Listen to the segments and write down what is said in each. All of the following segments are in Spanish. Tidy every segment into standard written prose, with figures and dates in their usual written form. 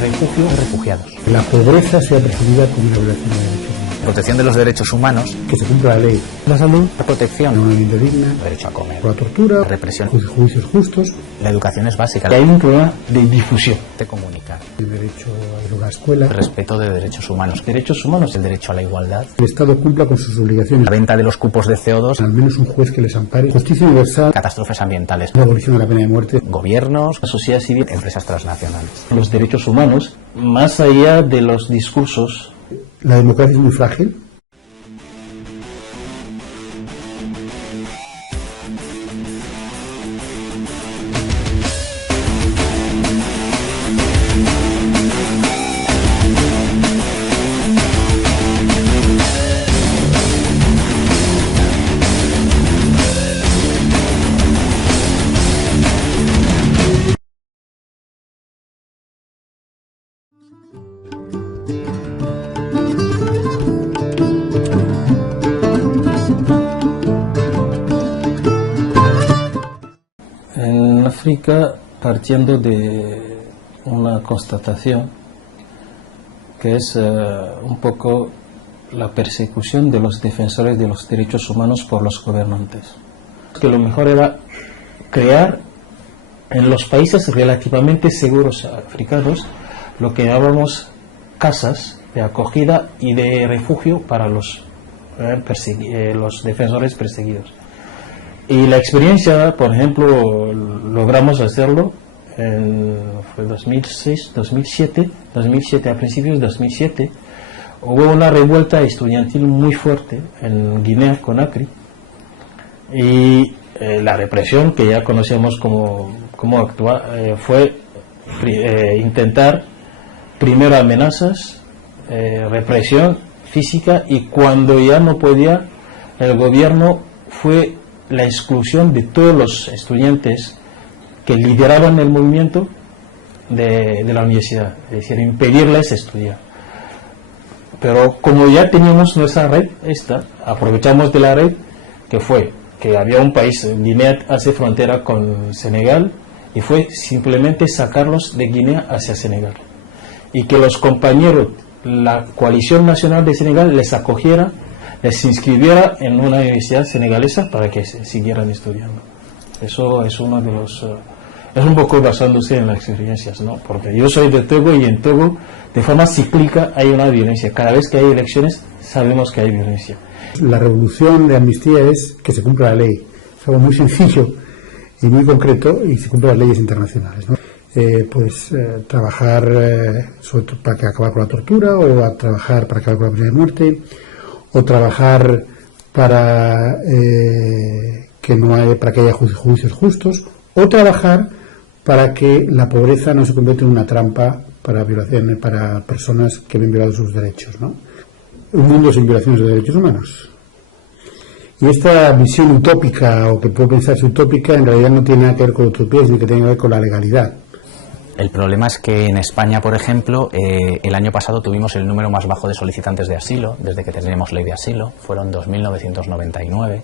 refugio a refugiados. La pobreza sea percibida como una violación de derechos humanos. Protección de los derechos humanos. Que se cumpla la ley. La salud. La protección. Una vivienda digna. El derecho a comer. La tortura. La represión. Juicios justos. La educación es básica. Que hay un problema de difusión. De comunicar. El derecho a ir a la escuela. El respeto de derechos humanos. Derechos humanos. El derecho a la igualdad. El Estado cumpla con sus obligaciones. La venta de los cupos de CO2. Al menos un juez que les ampare. Justicia universal. Catástrofes ambientales. La abolición de la pena de muerte. Gobiernos. La sociedad civil. Empresas transnacionales. Los derechos humanos, más allá de los discursos. La democracia es muy frágil. En África, partiendo de una constatación que es un poco la persecución de los defensores de los derechos humanos por los gobernantes. Que lo mejor era crear en los países relativamente seguros africanos lo que llamamos casas de acogida y de refugio para los defensores perseguidos. Y la experiencia, por ejemplo, logramos hacerlo fue 2007, a principios de 2007, hubo una revuelta estudiantil muy fuerte en Guinea Conakry y la represión que ya conocíamos cómo actuar fue intentar primero amenazas, represión física, y cuando ya no podía, el gobierno fue la exclusión de todos los estudiantes que lideraban el movimiento de la universidad, es decir, impedirles estudiar. Pero como ya teníamos nuestra red, aprovechamos de la red, que fue que había un país, Guinea hace frontera con Senegal, y fue simplemente sacarlos de Guinea hacia Senegal, y que los compañeros, la coalición nacional de Senegal les acogiera, les inscribiera en una universidad senegalesa para que siguieran estudiando. Eso es uno de los... es un poco basándose en las experiencias, ¿no? Porque yo soy de Togo, y en Togo, de forma cíclica, hay una violencia. Cada vez que hay elecciones, sabemos que hay violencia. La revolución de amnistía es que se cumpla la ley. Es algo muy sencillo y muy concreto, y se cumplan las leyes internacionales, ¿no? Trabajar para que acabar con la tortura, o a trabajar para acabar con la pena de muerte, o trabajar para que haya juicios justos, o trabajar para que la pobreza no se convierta en una trampa para violaciones, para personas que ven violados sus derechos, ¿no? Un mundo sin violaciones de derechos humanos. Y esta visión utópica, o que puede pensarse utópica, en realidad no tiene nada que ver con utopías, ni que tenga que ver con la legalidad. El problema es que en España, por ejemplo, el año pasado tuvimos el número más bajo de solicitantes de asilo, desde que tenemos ley de asilo, fueron 2.999,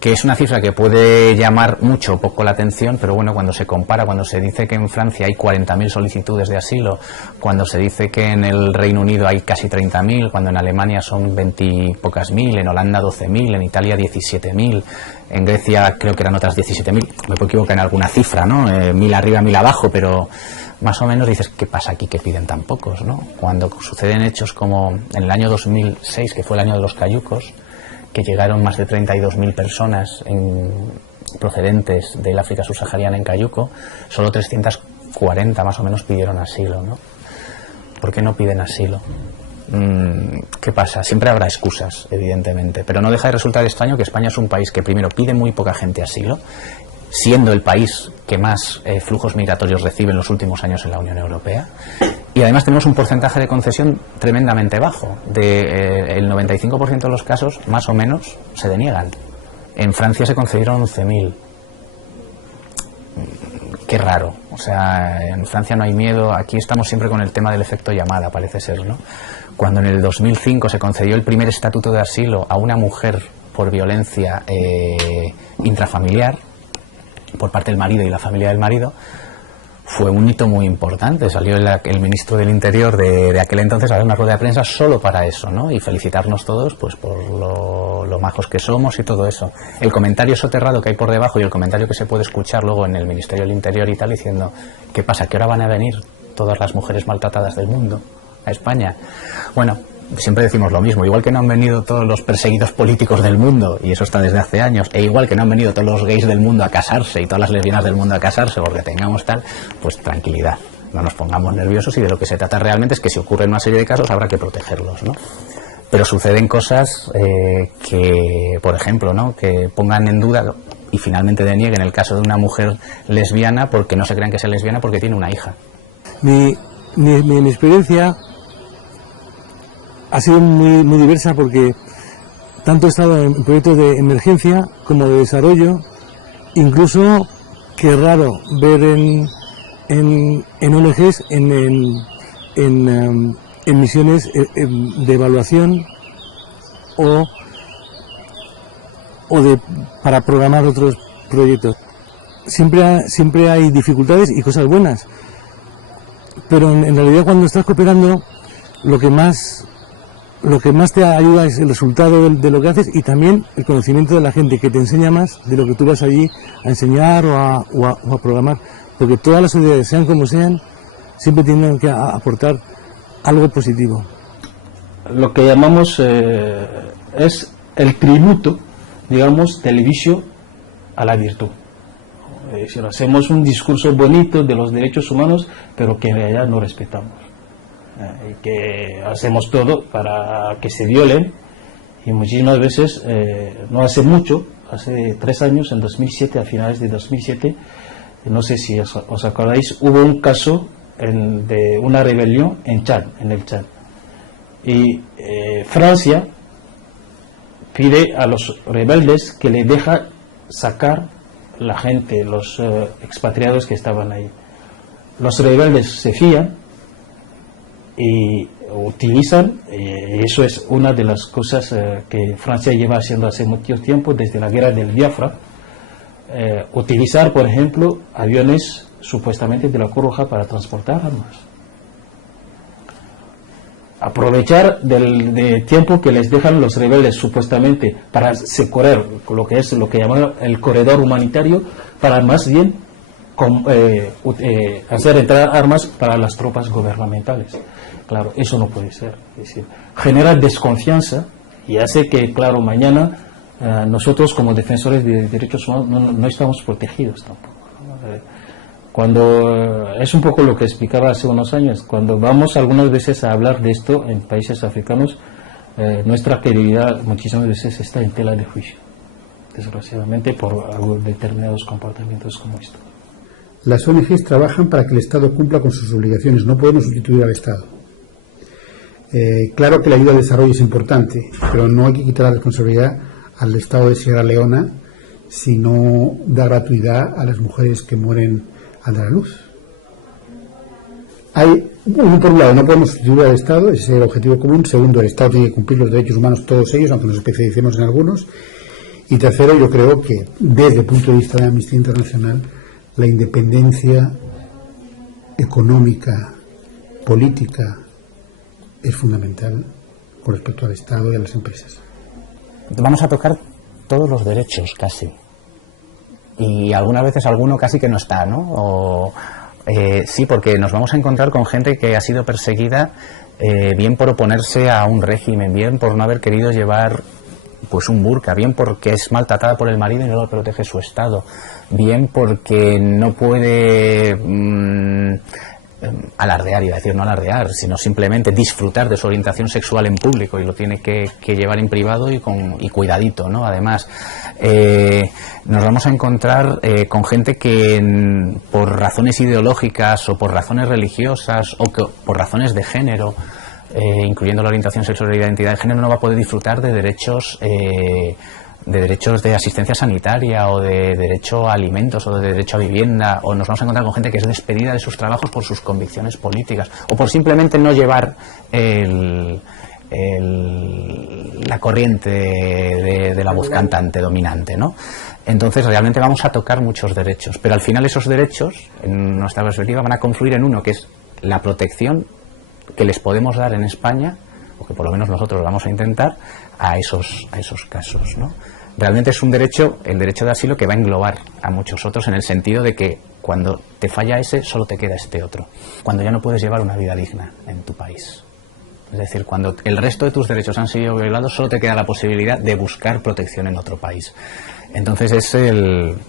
que es una cifra que puede llamar mucho o poco la atención, pero bueno, cuando se compara, cuando se dice que en Francia hay 40.000 solicitudes de asilo, cuando se dice que en el Reino Unido hay casi 30.000, cuando en Alemania son 20 y pocas mil, en Holanda 12.000, en Italia 17.000, en Grecia creo que eran otras 17.000, me puedo equivocar en alguna cifra, ¿no? 1.000 arriba, 1.000 abajo, pero más o menos dices, ¿qué pasa aquí que piden tan pocos, ¿no? Cuando suceden hechos como en el año 2006, que fue el año de los cayucos, que llegaron más de 32.000 personas procedentes del África subsahariana en Cayuco, solo 340 más o menos pidieron asilo, ¿no? ¿Por qué no piden asilo? ¿Qué pasa? Siempre habrá excusas, evidentemente, pero no deja de resultar extraño que España es un país que primero pide muy poca gente asilo, siendo el país que más flujos migratorios recibe en los últimos años en la Unión Europea, y además tenemos un porcentaje de concesión tremendamente bajo. El 95% de los casos, más o menos, se deniegan. En Francia se concedieron 11.000. Qué raro. O sea, en Francia no hay miedo. Aquí estamos siempre con el tema del efecto llamada, parece ser, ¿no? Cuando en el 2005 se concedió el primer estatuto de asilo a una mujer por violencia intrafamiliar por parte del marido y la familia del marido, fue un hito muy importante. Salió el ministro del Interior de aquel entonces a dar una rueda de prensa solo para eso, ¿no? Y felicitarnos todos pues por lo majos que somos y todo eso. El comentario soterrado que hay por debajo y el comentario que se puede escuchar luego en el Ministerio del Interior y tal, diciendo, ¿qué pasa? ¿Que ahora van a venir todas las mujeres maltratadas del mundo a España? Bueno, siempre decimos lo mismo, igual que no han venido todos los perseguidos políticos del mundo, y eso está desde hace años, e igual que no han venido todos los gays del mundo a casarse y todas las lesbianas del mundo a casarse porque tengamos tal, pues tranquilidad, no nos pongamos nerviosos, y de lo que se trata realmente es que si ocurren una serie de casos habrá que protegerlos, ¿no? Pero suceden cosas que, por ejemplo, ¿no?, que pongan en duda y finalmente denieguen el caso de una mujer lesbiana porque no se crean que sea lesbiana porque tiene una hija. Mi experiencia ha sido muy diversa, porque tanto he estado en proyectos de emergencia como de desarrollo, incluso, qué raro, ver en ONGs, en misiones de evaluación para programar otros proyectos. Siempre hay dificultades y cosas buenas, pero en realidad cuando estás cooperando lo que más te ayuda es el resultado de lo que haces, y también el conocimiento de la gente, que te enseña más de lo que tú vas allí a enseñar o a programar, porque todas las sociedades, sean como sean, siempre tienen que aportar algo positivo. Lo que llamamos es el tributo, digamos, del vicio a la virtud. Es decir, hacemos un discurso bonito de los derechos humanos, pero que en realidad no respetamos. Y que hacemos todo para que se violen, y muchísimas veces, no hace mucho, hace 3 años, en 2007, a finales de 2007, no sé si os acordáis, hubo un caso de una rebelión en el Chad, y Francia pide a los rebeldes que le deja sacar la gente, los expatriados que estaban ahí. Los rebeldes se fían y utilizan, eso es una de las cosas que Francia lleva haciendo hace mucho tiempo, desde la guerra del Biafra, utilizar, por ejemplo, aviones supuestamente de la Cruz Roja para transportar armas. Aprovechar del tiempo que les dejan los rebeldes supuestamente para socorrer, lo que llaman el corredor humanitario, para más bien hacer entrar armas para las tropas gubernamentales. Claro, eso no puede ser. Es decir, genera desconfianza y hace que, claro, mañana nosotros como defensores de derechos humanos no estamos protegidos tampoco. Cuando es un poco lo que explicaba hace unos años, cuando vamos algunas veces a hablar de esto en países africanos, nuestra credibilidad muchísimas veces está en tela de juicio, desgraciadamente, por determinados comportamientos como esto. Las ONGs trabajan para que el Estado cumpla con sus obligaciones, no podemos sustituir al Estado. Claro que la ayuda al desarrollo es importante, pero no hay que quitar la responsabilidad al Estado de Sierra Leona si no da gratuidad a las mujeres que mueren al dar a luz. Por un lado, no podemos sustituir al Estado, ese es el objetivo común. Segundo, el Estado tiene que cumplir los derechos humanos, todos ellos, aunque nos especialicemos en algunos. Y tercero, yo creo que desde el punto de vista de Amnistía Internacional, la independencia económica, política, es fundamental con respecto al Estado y a las empresas. Vamos a tocar todos los derechos casi, y algunas veces alguno casi que no está, ¿no? Sí, porque nos vamos a encontrar con gente que ha sido perseguida bien por oponerse a un régimen, bien por no haber querido llevar pues un burka, bien porque es maltratada por el marido y no lo protege su Estado, bien porque no puede alardear, iba a decir no alardear, sino simplemente disfrutar de su orientación sexual en público y lo tiene que llevar en privado y cuidadito, ¿no? Además, nos vamos a encontrar con gente que por razones ideológicas o por razones religiosas o por razones de género, incluyendo la orientación sexual y la identidad de género, no va a poder disfrutar de derechos de asistencia sanitaria o de derecho a alimentos o de derecho a vivienda, o nos vamos a encontrar con gente que es despedida de sus trabajos por sus convicciones políticas o por simplemente no llevar la corriente de la voz cantante dominante, ¿no? Entonces realmente vamos a tocar muchos derechos, pero al final esos derechos, en nuestra perspectiva, van a confluir en uno, que es la protección que les podemos dar en España, o que por lo menos nosotros vamos a intentar, a esos casos, ¿no? Realmente es un derecho, el derecho de asilo, que va a englobar a muchos otros, en el sentido de que cuando te falla ese, solo te queda este otro. Cuando ya no puedes llevar una vida digna en tu país. Es decir, cuando el resto de tus derechos han sido violados, solo te queda la posibilidad de buscar protección en otro país. Entonces es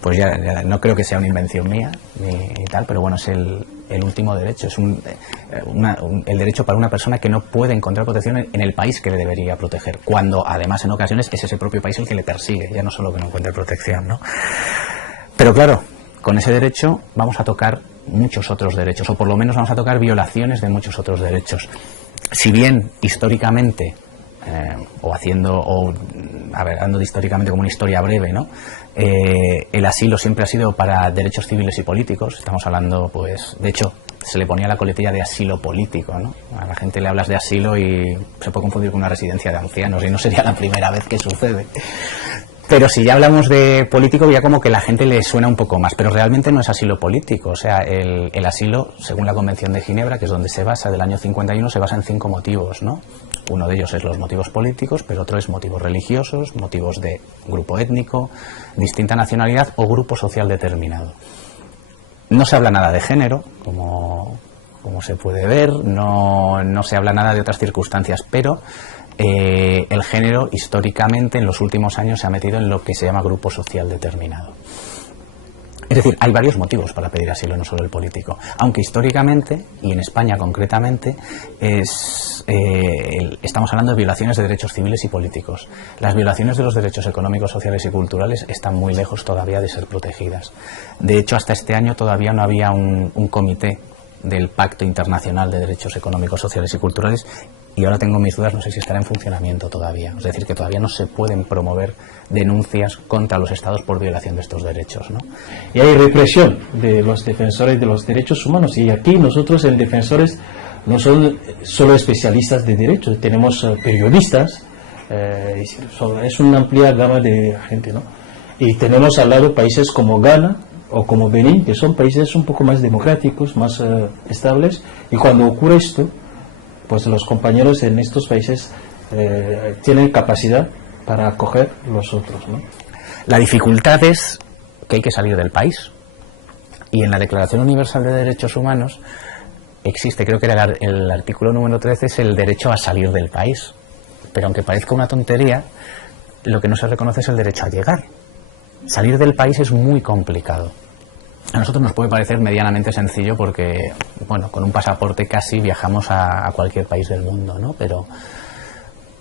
pues ya no creo que sea una invención mía ni tal, pero bueno, es el último derecho, es el derecho para una persona que no puede encontrar protección en el país que le debería proteger, cuando además en ocasiones es ese propio país el que le persigue, ya no solo que no encuentre protección, ¿no? Pero claro, con ese derecho vamos a tocar muchos otros derechos, o por lo menos vamos a tocar violaciones de muchos otros derechos. Si bien históricamente, hablando de históricamente como una historia breve, ¿no? El asilo siempre ha sido para derechos civiles y políticos. Estamos hablando, pues, de hecho, se le ponía la coletilla de asilo político, ¿no? A la gente le hablas de asilo y se puede confundir con una residencia de ancianos, y no sería la primera vez que sucede. Pero si ya hablamos de político, ya como que la gente le suena un poco más, pero realmente no es asilo político. O sea, el asilo, según la Convención de Ginebra, que es donde se basa, del año 51, se basa en 5 motivos, ¿no? Uno de ellos es los motivos políticos, pero otro es motivos religiosos, motivos de grupo étnico, distinta nacionalidad o grupo social determinado. No se habla nada de género, como se puede ver, no se habla nada de otras circunstancias, pero el género históricamente en los últimos años se ha metido en lo que se llama grupo social determinado. Es decir, hay varios motivos para pedir asilo, no solo el político, aunque históricamente, y en España concretamente, estamos hablando de violaciones de derechos civiles y políticos. Las violaciones de los derechos económicos, sociales y culturales están muy lejos todavía de ser protegidas. De hecho, hasta este año todavía no había un comité del Pacto Internacional de Derechos Económicos, Sociales y Culturales, y ahora tengo mis dudas, no sé si estará en funcionamiento todavía. Es decir, que todavía no se pueden promover denuncias contra los estados por violación de estos derechos, ¿no? Y hay represión de los defensores de los derechos humanos, y aquí nosotros en Defensores no son solo especialistas de derechos, tenemos periodistas, es una amplia gama de gente, ¿no? Y tenemos al lado países como Ghana o como Benín, que son países un poco más democráticos, más estables, y cuando ocurre esto, pues los compañeros en estos países tienen capacidad para acoger los otros, ¿no? La dificultad es que hay que salir del país, y en la Declaración Universal de Derechos Humanos existe, creo que era el artículo número 13, es el derecho a salir del país, pero aunque parezca una tontería, lo que no se reconoce es el derecho a llegar. Salir del país es muy complicado. A nosotros nos puede parecer medianamente sencillo porque, bueno, con un pasaporte casi viajamos a cualquier país del mundo, ¿no?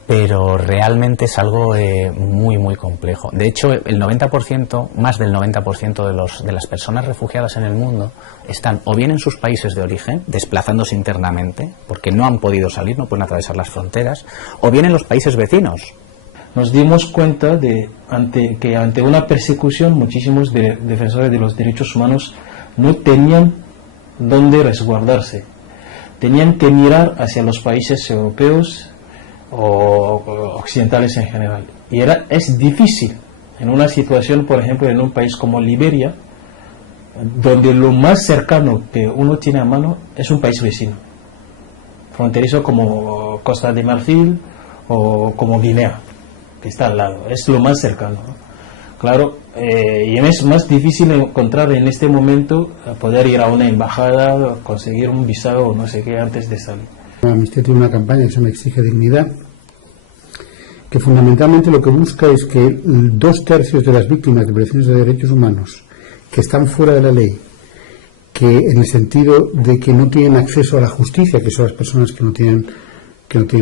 Pero realmente es algo muy, muy complejo. De hecho, el 90%, más del 90% de las personas refugiadas en el mundo están o bien en sus países de origen, desplazándose internamente, porque no han podido salir, no pueden atravesar las fronteras, o bien en los países vecinos. Nos dimos cuenta de que ante una persecución muchísimos defensores de los derechos humanos no tenían dónde resguardarse. Tenían que mirar hacia los países europeos o occidentales en general. Y es difícil en una situación, por ejemplo, en un país como Liberia, donde lo más cercano que uno tiene a mano es un país vecino, fronterizo como Costa de Marfil o como Guinea, que está al lado, es lo más cercano, ¿no? Claro, y es más difícil encontrar en este momento poder ir a una embajada, conseguir un visado o no sé qué antes de salir. Amnistía tiene una campaña que se llama Exige Dignidad, que fundamentalmente lo que busca es que 2/3 de las víctimas de violaciones de derechos humanos que están fuera de la ley, que en el sentido de que no tienen acceso a la justicia, que son las personas que no tienen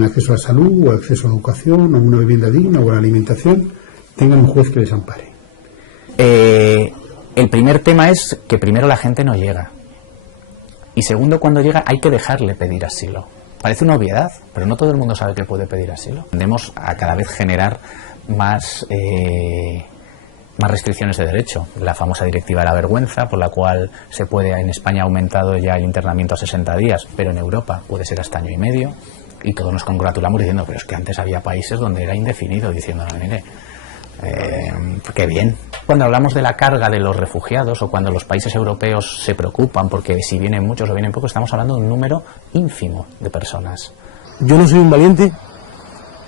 acceso a la salud, o acceso a la educación, a una vivienda digna o a la alimentación, tengan un juez que les ampare. El primer tema es que primero la gente no llega. Y segundo, cuando llega hay que dejarle pedir asilo. Parece una obviedad, pero no todo el mundo sabe que puede pedir asilo. Tendemos a cada vez generar más restricciones de derecho. La famosa directiva de la vergüenza, por la cual en España ha aumentado ya el internamiento a 60 días, pero en Europa puede ser hasta año y medio. Y todos nos congratulamos diciendo, pero es que antes había países donde era indefinido, diciendo, mire, qué bien. Cuando hablamos de la carga de los refugiados o cuando los países europeos se preocupan porque si vienen muchos o vienen pocos, estamos hablando de un número ínfimo de personas. Yo no soy un valiente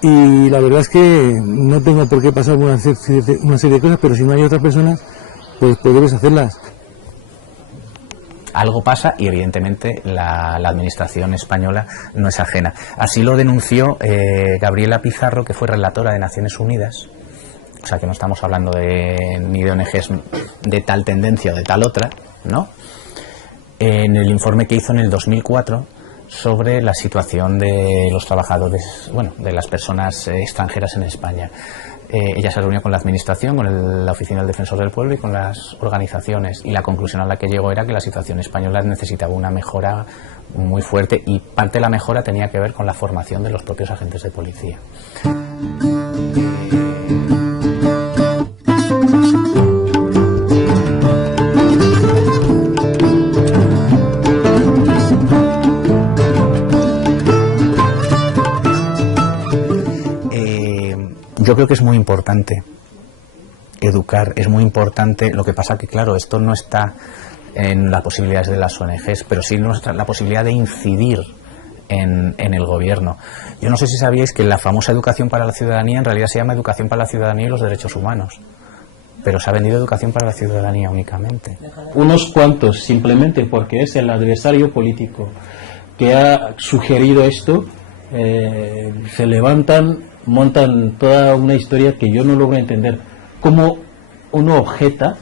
y la verdad es que no tengo por qué pasar una serie de cosas, pero si no hay otras personas, pues debes hacerlas. Algo pasa y evidentemente la administración española no es ajena. Así lo denunció Gabriela Pizarro, que fue relatora de Naciones Unidas. O sea que no estamos hablando ni de ONGs de tal tendencia o de tal otra, ¿no? En el informe que hizo en el 2004 sobre la situación de los trabajadores, bueno, de las personas extranjeras en España. Ella se reunió con la administración, con la Oficina del Defensor del Pueblo y con las organizaciones, y la conclusión a la que llegó era que la situación española necesitaba una mejora muy fuerte, y parte de la mejora tenía que ver con la formación de los propios agentes de policía. Yo creo que es muy importante educar, es muy importante. Lo que pasa que, claro, esto no está en las posibilidades de las ONGs, pero sí la posibilidad de incidir en el gobierno. Yo no sé si sabíais que la famosa educación para la ciudadanía en realidad se llama educación para la ciudadanía y los derechos humanos, pero se ha vendido educación para la ciudadanía únicamente. Unos cuantos, simplemente porque es el adversario político que ha sugerido esto, se levantan, montan toda una historia que yo no logro entender. Como uno objetor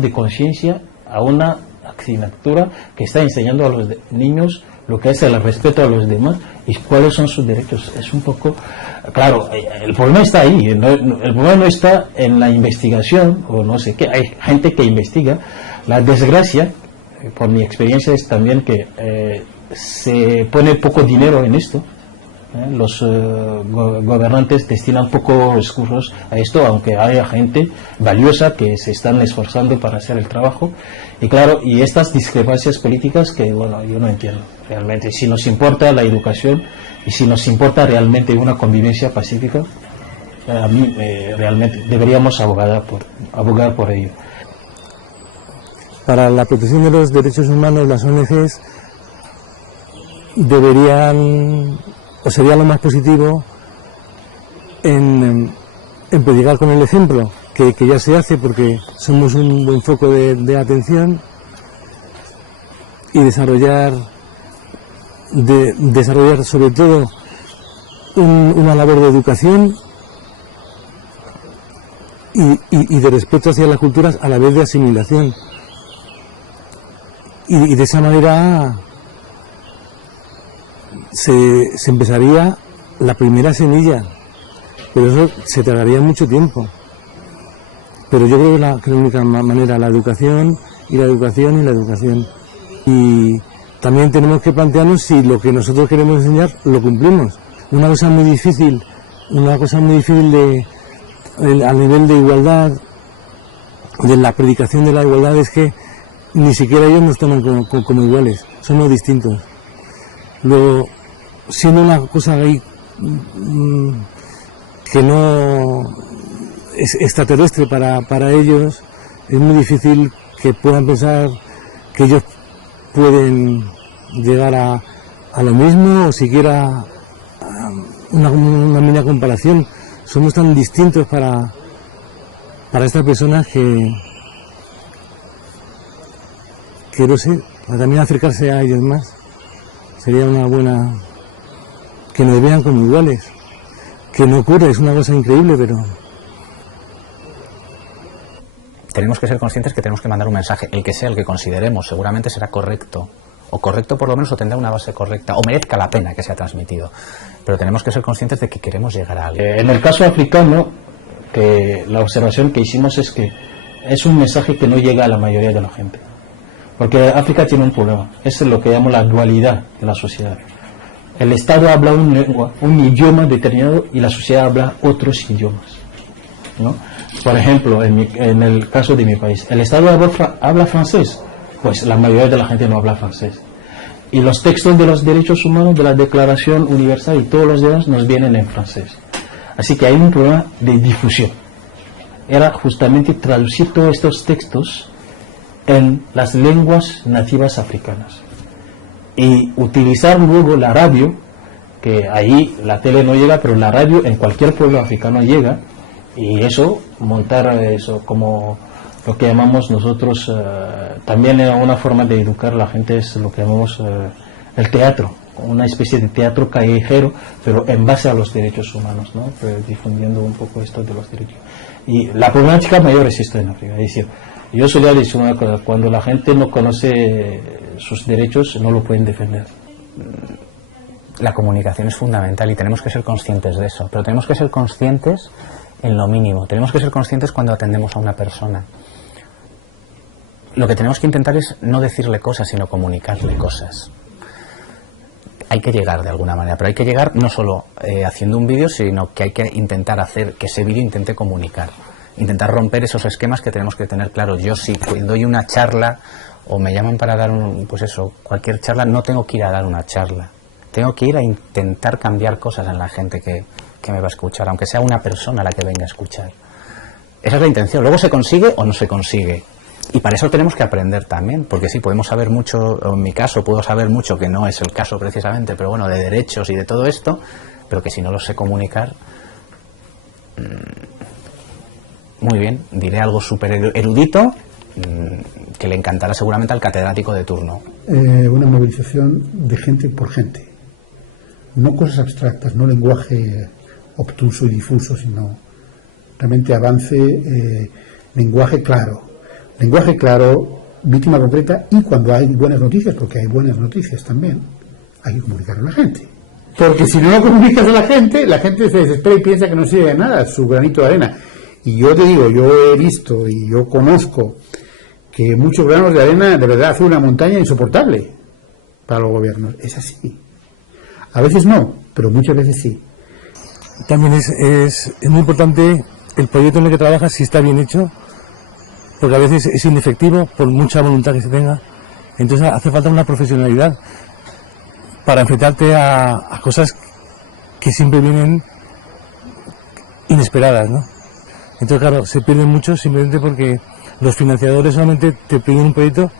de conciencia a una asignatura que está enseñando a los niños lo que es el respeto a los demás y cuáles son sus derechos. Es un poco... Claro, el problema está ahí, el problema no está en la investigación o no sé qué. Hay gente que investiga. La desgracia, por mi experiencia, es también que se pone poco dinero en esto. Los gobernantes destinan pocos recursos a esto, aunque haya gente valiosa que se están esforzando para hacer el trabajo. Y claro, y estas discrepancias políticas que, bueno, yo no entiendo realmente. Si nos importa la educación y si nos importa realmente una convivencia pacífica, a mí realmente deberíamos abogar por ello. Para la protección de los derechos humanos, las ONGs deberían, o sería lo más positivo, en predicar con el ejemplo, que ya se hace porque somos un buen foco de atención, y desarrollar sobre todo una labor de educación y de respeto hacia las culturas, a la vez de asimilación, y de esa manera se empezaría la primera semilla, pero eso se tardaría mucho tiempo. Pero yo creo que la única manera, la educación y la educación y la educación. Y también tenemos que plantearnos si lo que nosotros queremos enseñar lo cumplimos. Una cosa muy difícil al nivel de igualdad, de la predicación de la igualdad, es que ni siquiera ellos nos toman como iguales, somos distintos. Luego, siendo una cosa ahí que no es extraterrestre para ellos, es muy difícil que puedan pensar que ellos pueden llegar a lo mismo, o siquiera a una mínima comparación. Somos tan distintos para estas personas que no sé, para también acercarse a ellos más. Sería una buena... que nos vean como iguales. Que no ocurre, es una cosa increíble, pero... Tenemos que ser conscientes que tenemos que mandar un mensaje, el que sea, el que consideremos, seguramente será correcto, o correcto por lo menos, o tendrá una base correcta, o merezca la pena que sea transmitido. Pero tenemos que ser conscientes de que queremos llegar a algo. En el caso africano, que la observación que hicimos es que es un mensaje que no llega a la mayoría de la gente. Porque África tiene un problema, es lo que llamo la dualidad de la sociedad. El Estado habla una lengua, un idioma determinado, y la sociedad habla otros idiomas, ¿no? Por ejemplo, en el caso de mi país, el Estado habla francés, pues la mayoría de la gente no habla francés. Y los textos de los derechos humanos, de la Declaración Universal y todos los demás nos vienen en francés. Así que hay un problema de difusión. era justamente traducir todos estos textos en las lenguas nativas africanas y utilizar luego la radio, que ahí la tele no llega, pero la radio en cualquier pueblo africano llega, y eso, montar eso como lo que llamamos nosotros, también una forma de educar a la gente es lo que llamamos el teatro, una especie de teatro callejero, pero en base a los derechos humanos, ¿no? Pero difundiendo un poco esto de los derechos. Y la problemática mayor es esto en África, es decir, yo solía decir una cosa: cuando la gente no conoce sus derechos, no lo pueden defender. La comunicación es fundamental y tenemos que ser conscientes de eso, pero tenemos que ser conscientes en lo mínimo. Tenemos que ser conscientes cuando atendemos a una persona. Lo que tenemos que intentar es no decirle cosas, sino comunicarle cosas. Hay que llegar de alguna manera, pero hay que llegar no solo haciendo un vídeo, sino que hay que intentar hacer que ese vídeo intente comunicar, intentar romper esos esquemas que tenemos que tener claros. Yo, si doy una charla o me llaman para dar cualquier charla, no tengo que ir a dar una charla, tengo que ir a intentar cambiar cosas en la gente que me va a escuchar, aunque sea una persona la que venga a escuchar. Esa es la intención. Luego se consigue o no se consigue. Y para eso tenemos que aprender también, porque sí, podemos saber mucho, o en mi caso puedo saber mucho, que no es el caso precisamente, pero bueno, de derechos y de todo esto, pero que si no lo sé comunicar, muy bien, diré algo súper erudito, que le encantará seguramente al catedrático de turno. Una movilización de gente por gente, no cosas abstractas, no lenguaje obtuso y difuso, sino realmente avance, lenguaje claro, víctima concreta, y cuando hay buenas noticias, porque hay buenas noticias también, hay que comunicar a la gente. Porque si no lo comunicas a la gente se desespera y piensa que no sirve de nada su granito de arena. Y yo te digo, yo he visto y yo conozco que muchos granos de arena de verdad hacen una montaña insoportable para los gobiernos. Es así. A veces no, pero muchas veces sí. También es muy importante el proyecto en el que trabajas, si está bien hecho, porque a veces es inefectivo por mucha voluntad que se tenga. Entonces hace falta una profesionalidad para enfrentarte a cosas que siempre vienen inesperadas, ¿no? Entonces, claro, se pierden mucho simplemente porque los financiadores solamente te piden un proyecto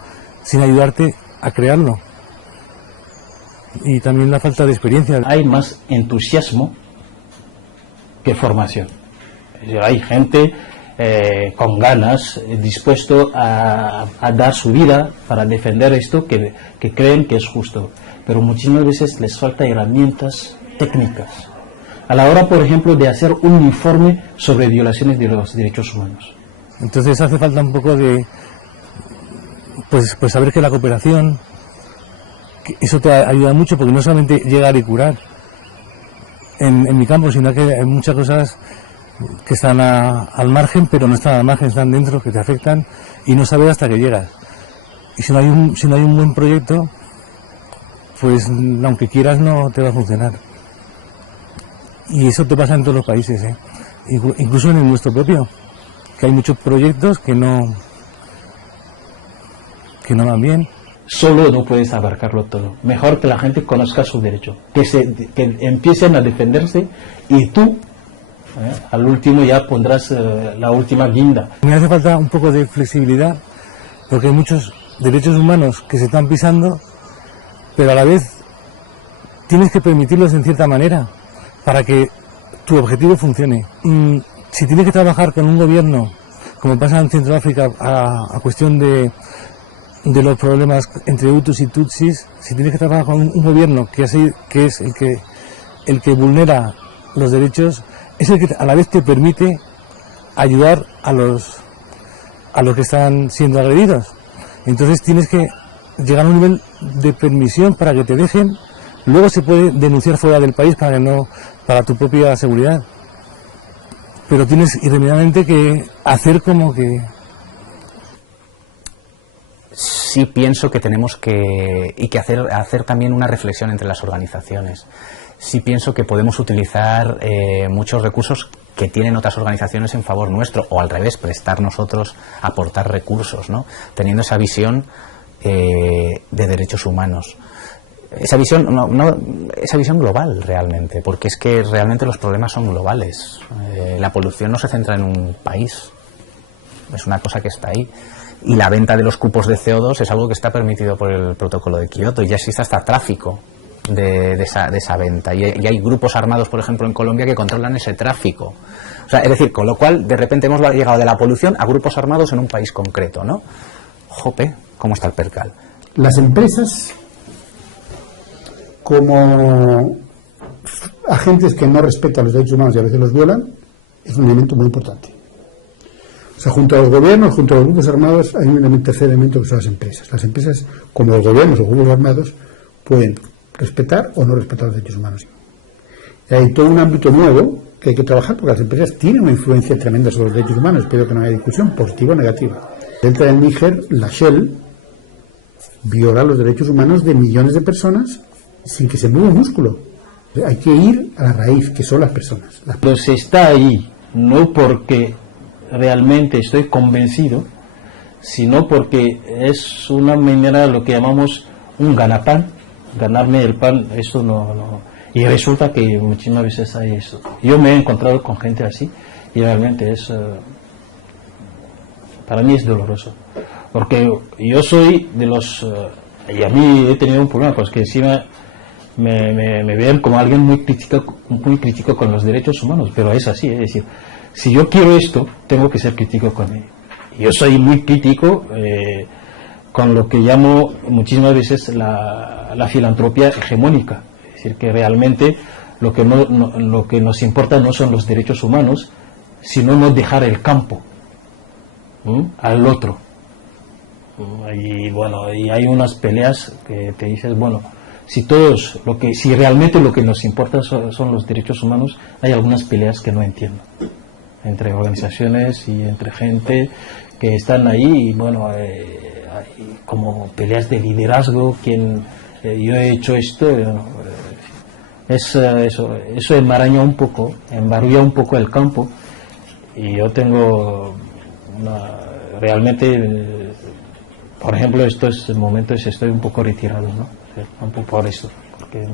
sin ayudarte a crearlo. Y también la falta de experiencia. Hay más entusiasmo que formación. Es decir, hay gente con ganas, dispuesto a dar su vida para defender esto que creen que es justo, pero muchísimas veces les falta herramientas técnicas a la hora, por ejemplo, de hacer un informe sobre violaciones de los derechos humanos. Entonces hace falta un poco de pues saber que la cooperación, que eso te ayuda mucho, porque no solamente llegar y curar en mi campo, sino que hay muchas cosas que están al margen, pero no están al margen, están dentro, que te afectan y no sabes hasta que llegas. Y si no hay un buen proyecto, pues aunque quieras no te va a funcionar. Y eso te pasa en todos los países, incluso en el nuestro propio, que hay muchos proyectos que no van bien. Solo no puedes abarcarlo todo. Mejor que la gente conozca su derecho, que empiecen a defenderse, y tú al último ya pondrás la última guinda. Me hace falta un poco de flexibilidad, porque hay muchos derechos humanos que se están pisando, pero a la vez tienes que permitirlos en cierta manera para que tu objetivo funcione. Si tienes que trabajar con un gobierno, como pasa en Centroáfrica, a cuestión de los problemas entre Hutus y Tutsis, si tienes que trabajar con un gobierno que es el que vulnera los derechos, es el que a la vez te permite ayudar a los que están siendo agredidos. Entonces tienes que llegar a un nivel de permisión para que te dejen. Luego se puede denunciar fuera del país para tu propia seguridad, pero tienes irremediablemente que hacer como que... Sí pienso que tenemos que hacer también una reflexión entre las organizaciones. Sí pienso que podemos utilizar muchos recursos que tienen otras organizaciones en favor nuestro, o al revés, prestar nosotros, aportar recursos, ¿no? Teniendo esa visión de derechos humanos. Esa visión esa visión global realmente, porque es que realmente los problemas son globales. La polución no se centra en un país, es una cosa que está ahí. Y la venta de los cupos de CO2 es algo que está permitido por el protocolo de Kioto, y ya existe hasta tráfico de esa venta. Y hay grupos armados, por ejemplo, en Colombia que controlan ese tráfico. O sea, es decir, con lo cual, de repente hemos llegado de la polución a grupos armados en un país concreto, ¿no? Jope, ¿cómo está el percal? Las empresas, como agentes que no respetan los derechos humanos y a veces los violan, es un elemento muy importante. O sea, junto a los gobiernos, junto a los grupos armados, hay un tercer elemento que son las empresas. Las empresas, como los gobiernos o grupos armados, pueden respetar o no respetar los derechos humanos. Y hay todo un ámbito nuevo que hay que trabajar, porque las empresas tienen una influencia tremenda sobre los derechos humanos. Espero que no haya discusión, positiva o negativa. Dentro del Níger, la Shell viola los derechos humanos de millones de personas sin que se mueva un músculo. Hay que ir a la raíz, que son las personas. Pero se está ahí, no porque realmente estoy convencido, sino porque es una manera, lo que llamamos un ganapán, ganarme el pan. Eso no. Y resulta que muchísimas veces hay eso. Yo me he encontrado con gente así y realmente es, para mí es doloroso, porque yo soy de los, y a mí he tenido un problema, pues que encima me ven como alguien muy crítico con los derechos humanos, pero es así, es decir, si yo quiero esto, tengo que ser crítico con ello. Yo soy muy crítico con lo que llamo muchísimas veces la filantropía hegemónica, es decir, que realmente lo que nos importa no son los derechos humanos, sino no dejar el campo al otro. Y bueno, y hay unas peleas que te dices, bueno, si realmente lo que nos importa son los derechos humanos, hay algunas peleas que no entiendo entre organizaciones y entre gente que están ahí, y bueno, hay como peleas de liderazgo, yo he hecho esto, eso enmaraña un poco, embarulla un poco el campo, y yo tengo realmente, por ejemplo, estos momentos estoy un poco retirado, ¿no? Un poco por eso, porque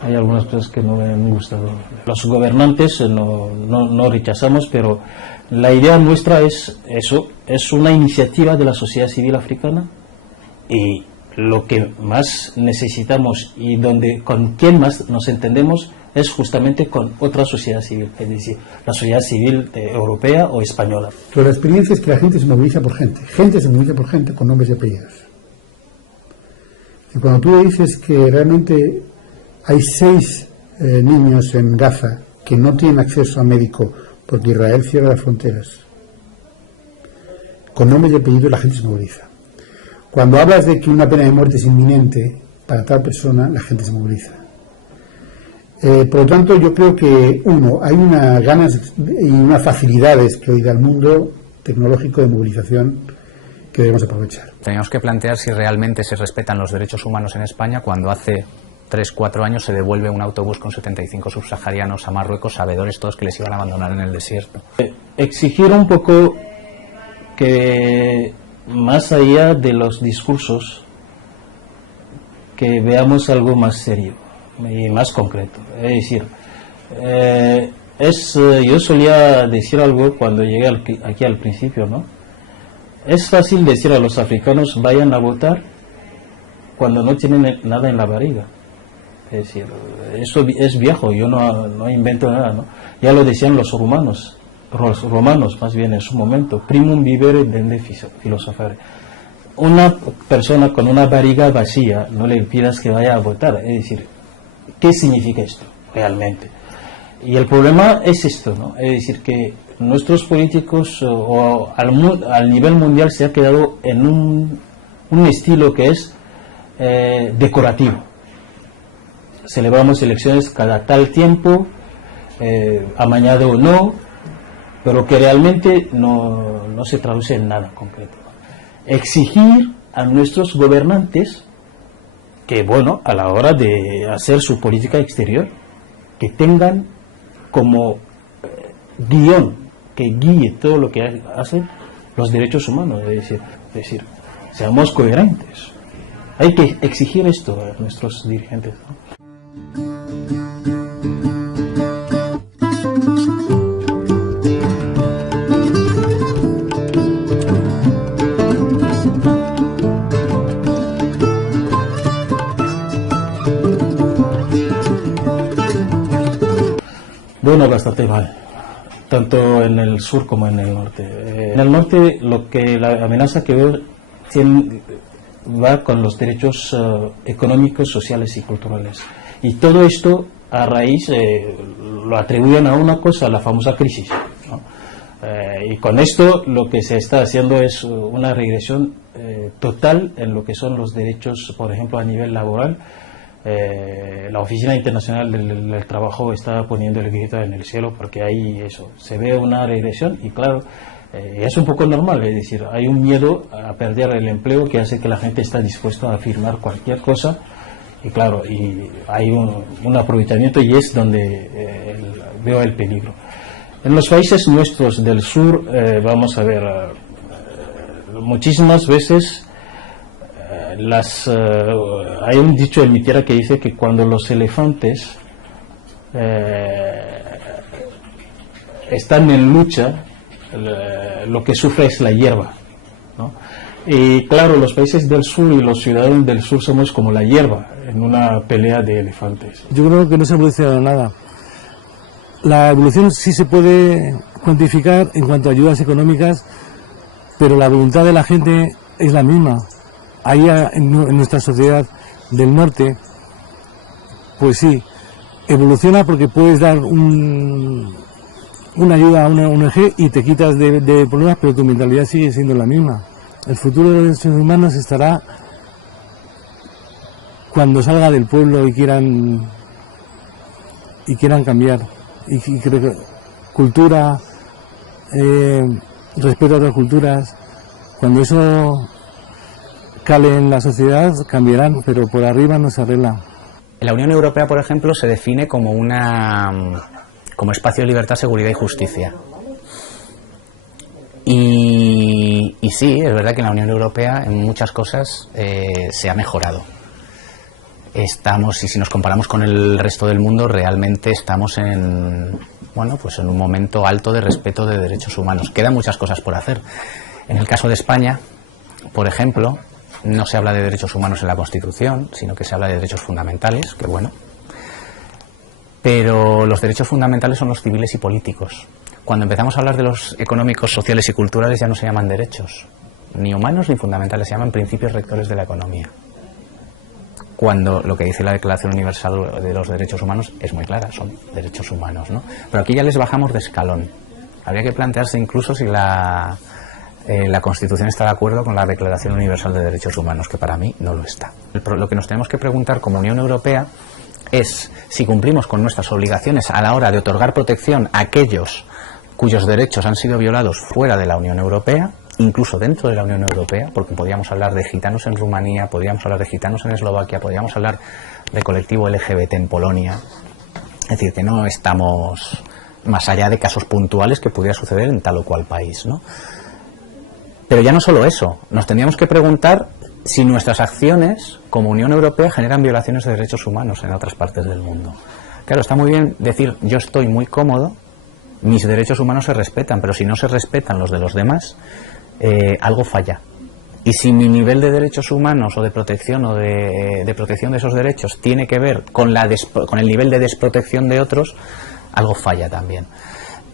hay algunas cosas que no me han gustado. Los gobernantes no rechazamos, pero la idea nuestra es eso, es una iniciativa de la sociedad civil africana, y lo que más necesitamos y con quien más nos entendemos es justamente con otra sociedad civil, es decir, la sociedad civil europea o española. Pero la experiencia es que la gente se moviliza por gente se moviliza por gente con nombres y apellidos. Y cuando tú dices que realmente hay 6 niños en Gaza que no tienen acceso a médico porque Israel cierra las fronteras, con nombres y apellidos la gente se moviliza. Cuando hablas de que una pena de muerte es inminente para tal persona, la gente se moviliza. Por lo tanto, yo creo que, hay unas ganas y unas facilidades que hoy da el mundo tecnológico de movilización que debemos aprovechar. Tenemos que plantear si realmente se respetan los derechos humanos en España cuando hace 3-4 años se devuelve un autobús con 75 subsaharianos a Marruecos, sabedores todos que les iban a abandonar en el desierto. Exigir un poco que, más allá de los discursos, que veamos algo más serio y más concreto. Es decir, yo solía decir algo cuando llegué aquí al principio, ¿no? Es fácil decir a los africanos vayan a votar cuando no tienen nada en la barriga. Es decir, eso es viejo, yo no invento nada, ¿no? Ya lo decían los romanos más bien en su momento, primum vivere dende filosofare. Una persona con una barriga vacía, no le pidas que vaya a votar. Es decir, ¿qué significa esto realmente? Y el problema es esto, ¿no? Es decir, que nuestros políticos al nivel mundial se ha quedado en un estilo que es decorativo. Celebramos elecciones cada tal tiempo, amañado o no, pero que realmente no se traduce en nada concreto. Exigir a nuestros gobernantes que, bueno, a la hora de hacer su política exterior, que tengan como guión, que guíe todo lo que hacen los derechos humanos, es decir, seamos coherentes. Hay que exigir esto a nuestros dirigentes, ¿no? Bueno, bastante mal, tanto en el sur como en el norte. En el norte, la amenaza que veo va con los derechos económicos, sociales y culturales. Y todo esto a raíz, lo atribuyen a una cosa, la famosa crisis, ¿no? Y con esto lo que se está haciendo es una regresión total en lo que son los derechos, por ejemplo, a nivel laboral. La Oficina Internacional del Trabajo está poniendo el grito en el cielo porque ahí se ve una regresión y claro, es un poco normal, es decir, hay un miedo a perder el empleo que hace que la gente está dispuesta a firmar cualquier cosa y claro, y hay un aprovechamiento y es donde veo el peligro. En los países nuestros del sur, vamos a ver, muchísimas veces hay un dicho en mi tierra que dice que cuando los elefantes están en lucha, lo que sufre es la hierba, ¿no? Y claro, los países del sur y los ciudadanos del sur somos como la hierba en una pelea de elefantes. Yo creo que no se ha evolucionado nada. La evolución sí se puede cuantificar en cuanto a ayudas económicas, pero la voluntad de la gente es la misma. Ahí en nuestra sociedad del norte, pues sí, evoluciona porque puedes dar una ayuda a una ONG y te quitas de problemas, pero tu mentalidad sigue siendo la misma. El futuro de los seres humanos estará cuando salga del pueblo y quieran cambiar. Y creo que cultura, respeto a otras culturas, cuando eso cale en la sociedad cambiarán, pero por arriba no se arregla. La Unión Europea, por ejemplo, se define como como espacio de libertad, seguridad y justicia. Y sí, es verdad que en la Unión Europea en muchas cosas se ha mejorado. Y si nos comparamos con el resto del mundo, realmente estamos en un momento alto de respeto de derechos humanos. Quedan muchas cosas por hacer. En el caso de España, por ejemplo, no se habla de derechos humanos en la Constitución, sino que se habla de derechos fundamentales, que bueno. Pero los derechos fundamentales son los civiles y políticos. Cuando empezamos a hablar de los económicos, sociales y culturales ya no se llaman derechos, ni humanos ni fundamentales, se llaman principios rectores de la economía. Cuando lo que dice la Declaración Universal de los Derechos Humanos es muy clara, son derechos humanos, ¿no? Pero aquí ya les bajamos de escalón. Habría que plantearse incluso si la Constitución está de acuerdo con la Declaración Universal de Derechos Humanos, que para mí no lo está. Lo que nos tenemos que preguntar como Unión Europea es si cumplimos con nuestras obligaciones a la hora de otorgar protección a aquellos cuyos derechos han sido violados fuera de la Unión Europea, incluso dentro de la Unión Europea, porque podríamos hablar de gitanos en Rumanía, podríamos hablar de gitanos en Eslovaquia, podríamos hablar de colectivo LGBT en Polonia. Es decir, que no estamos más allá de casos puntuales que pudiera suceder en tal o cual país, ¿no? Pero ya no solo eso, nos tendríamos que preguntar si nuestras acciones como Unión Europea generan violaciones de derechos humanos en otras partes del mundo. Claro, está muy bien decir yo estoy muy cómodo, mis derechos humanos se respetan, pero si no se respetan los de los demás, algo falla. Y si mi nivel de derechos humanos o de protección de protección de esos derechos tiene que ver con el nivel de desprotección de otros, algo falla también.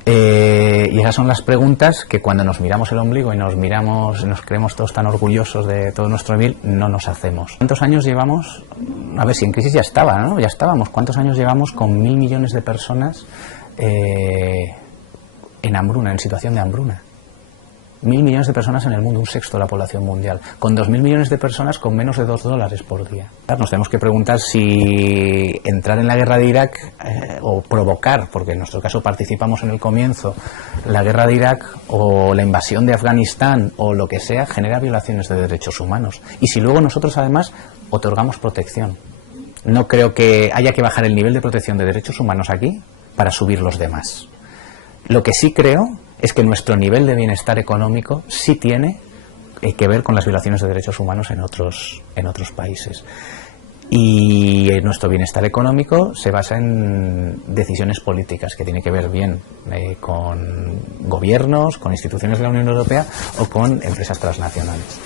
Y esas son las preguntas que cuando nos miramos el ombligo y nos creemos todos tan orgullosos de todo nuestro vivir, no nos hacemos. ¿Cuántos años llevamos? A ver, si en crisis ya estaba, ¿no? Ya estábamos. ¿Cuántos años llevamos con 1.000 millones de personas en hambruna, en situación de hambruna? 1.000 millones de personas en el mundo, un sexto de la población mundial, con 2.000 millones de personas con menos de $2 por día. Nos tenemos que preguntar si entrar en la guerra de Irak o provocar, porque en nuestro caso participamos en el comienzo, la guerra de Irak o la invasión de Afganistán o lo que sea, genera violaciones de derechos humanos. Y si luego nosotros además otorgamos protección. No creo que haya que bajar el nivel de protección de derechos humanos aquí para subir los demás. Lo que sí creo es que nuestro nivel de bienestar económico sí tiene que ver con las violaciones de derechos humanos en otros países. Y nuestro bienestar económico se basa en decisiones políticas que tienen que ver bien con gobiernos, con instituciones de la Unión Europea o con empresas transnacionales.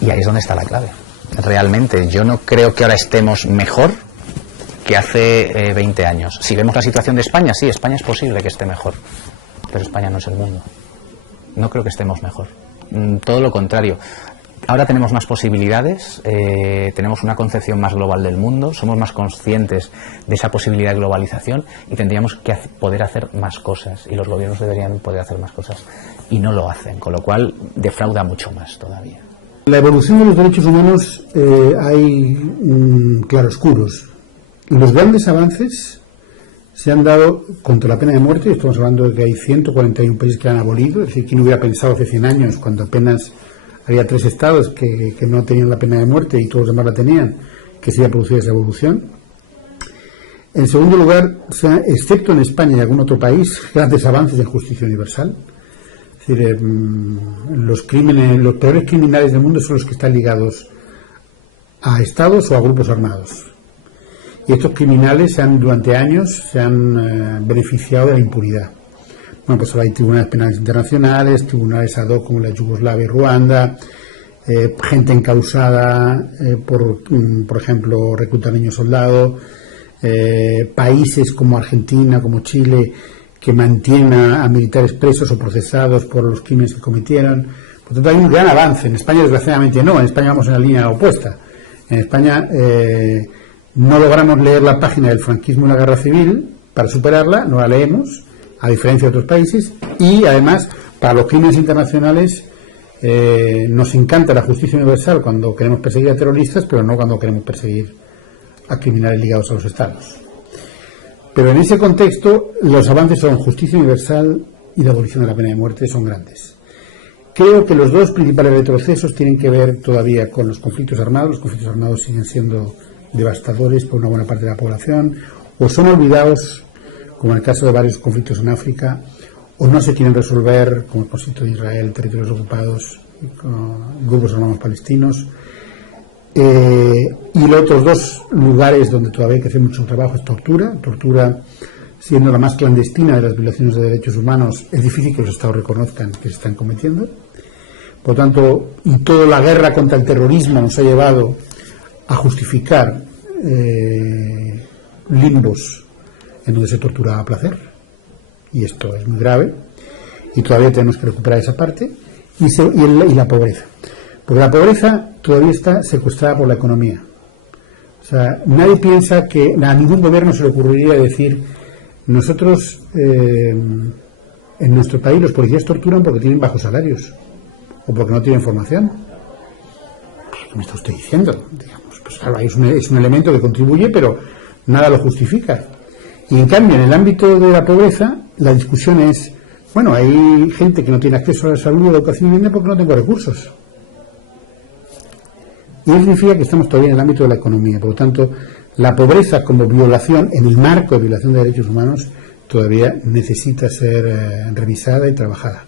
Y ahí es donde está la clave. Realmente yo no creo que ahora estemos mejor que hace 20 años. Si vemos la situación de España, sí, España es posible que esté mejor, pero España no es el mundo. No creo que estemos mejor. Todo lo contrario. Ahora tenemos más posibilidades, tenemos una concepción más global del mundo, somos más conscientes de esa posibilidad de globalización y tendríamos que poder hacer más cosas, y los gobiernos deberían poder hacer más cosas y no lo hacen, con lo cual defrauda mucho más todavía. La evolución de los derechos humanos hay claroscuros. Los grandes avances se han dado contra la pena de muerte. Estamos hablando de que hay 141 países que han abolido, es decir, ¿quién hubiera pensado hace 100 años, cuando apenas había 3 estados que no tenían la pena de muerte y todos los demás la tenían, que se iba a producir esa evolución? En segundo lugar, excepto en España y algún otro país, grandes avances en justicia universal. Es decir, los peores criminales del mundo son los que están ligados a estados o a grupos armados. Y estos criminales durante años se han beneficiado de la impunidad. Bueno, pues ahora hay tribunales penales internacionales, tribunales ad hoc como la Yugoslavia y Ruanda, gente encausada por ejemplo, reclutar niños soldados, países como Argentina, como Chile, que mantienen a militares presos o procesados por los crímenes que cometieron. Por tanto, hay un gran avance. En España, desgraciadamente, no. En España vamos en la línea opuesta. En España no logramos leer la página del franquismo y la guerra civil para superarla, no la leemos, a diferencia de otros países, y además, para los crímenes internacionales, nos encanta la justicia universal cuando queremos perseguir a terroristas, pero no cuando queremos perseguir a criminales ligados a los estados. Pero en ese contexto, los avances son justicia universal y la abolición de la pena de muerte son grandes. Creo que los dos principales retrocesos tienen que ver todavía con los conflictos armados. Los conflictos armados siguen siendo devastadores por una buena parte de la población, o son olvidados, como en el caso de varios conflictos en África, o no se quieren resolver, como el conflicto de Israel, territorios ocupados, con grupos armados palestinos. Y los otros dos lugares donde todavía hay que hacer mucho trabajo es tortura siendo la más clandestina de las violaciones de derechos humanos. Es difícil que los estados reconozcan que se están cometiendo. Por tanto, y toda la guerra contra el terrorismo nos ha llevado a justificar limbos en donde se torturaba a placer, y esto es muy grave, y todavía tenemos que recuperar esa parte, y la pobreza, porque la pobreza todavía está secuestrada por la economía. O sea, nadie piensa que a ningún gobierno se le ocurriría decir: nosotros en nuestro país los policías torturan porque tienen bajos salarios o porque no tienen formación. ¿Qué me está usted diciendo? Digamos, pues claro, es un elemento que contribuye, pero nada lo justifica. Y en cambio, en el ámbito de la pobreza, la discusión es: bueno, hay gente que no tiene acceso a la salud, a la educación y vivienda porque no tengo recursos. Y eso significa que estamos todavía en el ámbito de la economía. Por lo tanto, la pobreza como violación, en el marco de violación de derechos humanos, todavía necesita ser revisada y trabajada.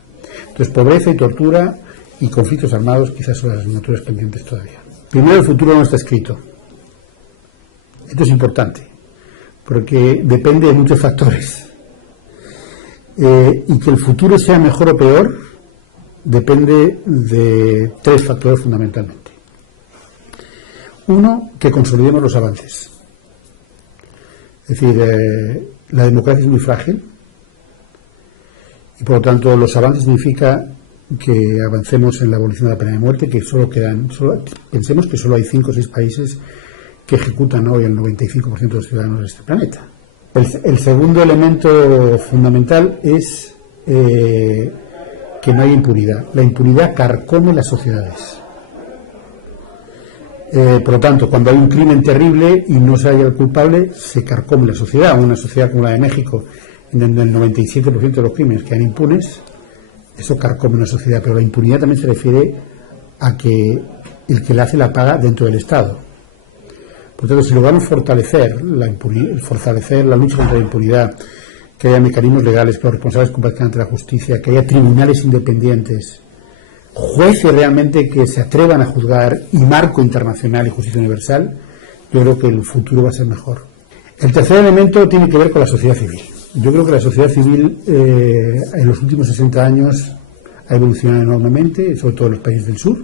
Entonces, pobreza y tortura y conflictos armados quizás son las asignaturas pendientes todavía. Primero, el futuro no está escrito. Esto es importante, porque depende de muchos factores. Y que el futuro sea mejor o peor depende de 3 factores fundamentalmente. Uno, que consolidemos los avances. Es decir, la democracia es muy frágil y por lo tanto los avances significa que avancemos en la abolición de la pena de muerte, que pensemos que solo hay 5 o 6 países que ejecutan hoy el 95% de los ciudadanos de este planeta. El segundo elemento fundamental es que no hay impunidad. La impunidad carcome las sociedades. Por lo tanto, cuando hay un crimen terrible y no se halla el culpable, se carcome la sociedad. Una sociedad como la de México, en donde el 97% de los crímenes quedan impunes, eso carcome una sociedad. Pero la impunidad también se refiere a que el que la hace la paga dentro del Estado. Por tanto, si logramos fortalecer la lucha contra la impunidad, que haya mecanismos legales que los responsables comparezcan ante la justicia, que haya tribunales independientes, jueces realmente que se atrevan a juzgar, y marco internacional y justicia universal, yo creo que el futuro va a ser mejor. El tercer elemento tiene que ver con la sociedad civil. Yo creo que la sociedad civil en los últimos 60 años ha evolucionado enormemente, sobre todo en los países del sur.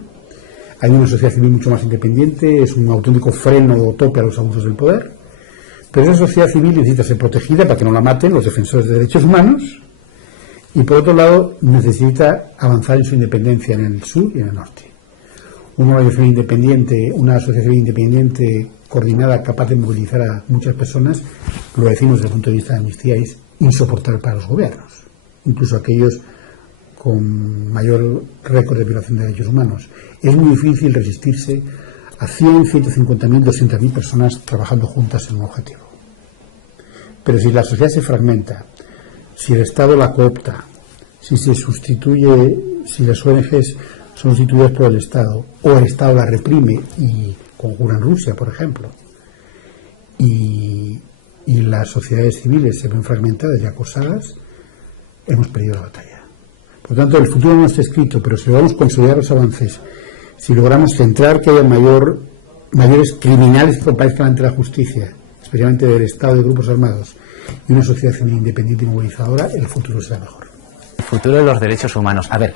Hay una sociedad civil mucho más independiente, es un auténtico freno o tope a los abusos del poder. Pero esa sociedad civil necesita ser protegida para que no la maten los defensores de derechos humanos, y por otro lado necesita avanzar en su independencia en el sur y en el norte. Una organización independiente, una asociación independiente coordinada, capaz de movilizar a muchas personas, lo decimos desde el punto de vista de Amnistía, es insoportable para los gobiernos, incluso aquellos con mayor récord de violación de derechos humanos. Es muy difícil resistirse a 100, 150.000, 200.000 personas trabajando juntas en un objetivo. Pero si la sociedad se fragmenta, si el Estado la coopta, si se sustituye, si las ONGs son sustituidas por el Estado, o el Estado la reprime, y como ocurre en Rusia, por ejemplo, y las sociedades civiles se ven fragmentadas y acosadas, hemos perdido la batalla. Por lo tanto, el futuro no está escrito, pero si logramos consolidar los avances, si logramos centrar que haya mayores criminales que comparezcan ante la justicia, especialmente del Estado y de grupos armados, y una sociedad civil independiente y movilizadora, el futuro será mejor. El futuro de los derechos humanos. A ver,